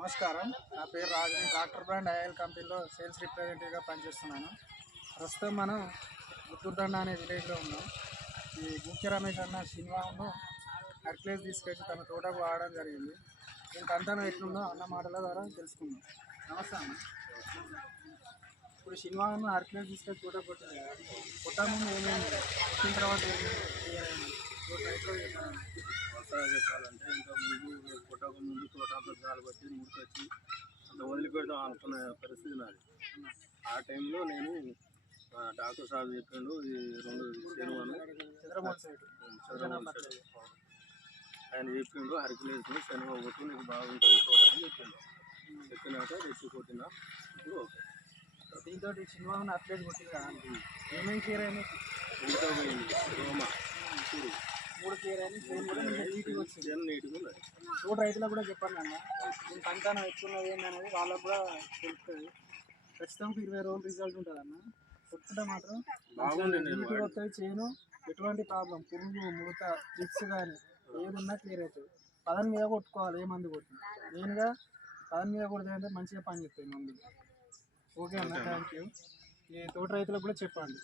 నమస్కారం. నా పేరు రాజు. డాక్టర్ బ్రాండ్ ఆయిల్ కంపెనీలో సేల్స్ రిప్రజెంటేటివ్గా పనిచేస్తున్నాను. ప్రస్తుతం మనం గుత్తూరుదండ అనే విలేజ్లో ఉన్నాం. ఈ ముఖ్య రమేష్ అన్న సినిమాను హెర్క్యులస్ తీసుకొచ్చి తన తోటకు వాడడం జరిగింది. దీనికి అంతా ఎట్లుందో అన్న మాటల ద్వారా తెలుసుకుందాం. నమస్తే అన్న. ఇప్పుడు సినిమాను హెర్క్యులస్ తీసుకొచ్చి తోట కొట్టింది కదా, కొట్ట ముందు ఏమైంది, కొట్టిన తర్వాత చెప్పాలంటే ఇంకా ముందు కొట్టక ముందు తోట గాలి పట్టి ముడికొచ్చి అంత వదిలిపెడదాం అనుకున్న పరిస్థితి నాది. ఆ టైంలో నేను డాక్టర్ సార్ చెప్పిండు, ఈ 2 శనివారం ఆయన చెప్పిండు, హెర్క్యులస్ శనివ కొట్టు నీకు బాగుంటుంది తోట అని చెప్పిండు. చెప్పినాక తెచ్చి కొట్టినా. ఇప్పుడు ఓకే. దీంతో సినిమాను అప్డేట్ కొట్టింది కదా, ఏమేమి క్లియర్ అయినాయి? ఇంకా పోయింది దోమ, 3 క్లియర్ అయినాయి. నీట్గా వచ్చింది, నీట్గా ఉన్నది. తోట రైతులకు కూడా చెప్పండి అన్న, దీని పంచానం ఎక్కున్నది ఏంటనేది వాళ్ళకు కూడా తెలుస్తుంది. ఖచ్చితంగా 20 రోజులు రిజల్ట్ ఉంటుంది అన్న. కొట్టుకుంటే మాత్రం నీట్గా వస్తుంది చేను. ఎటువంటి ప్రాబ్లం, పురుగు, ముడత, ట్రిక్స్ కానీ ఏది ఉన్నా క్లియర్ అవుతుంది. పదం మీద కొట్టుకోవాలి, ఏ మందు కొట్టింది మెయిన్గా పదం మీద కొడితే మంచిగా పని చేస్తాయి మందులు. ఓకే అన్న, థ్యాంక్ యూ. ఈ తోట రైతులకు కూడా చెప్పండి.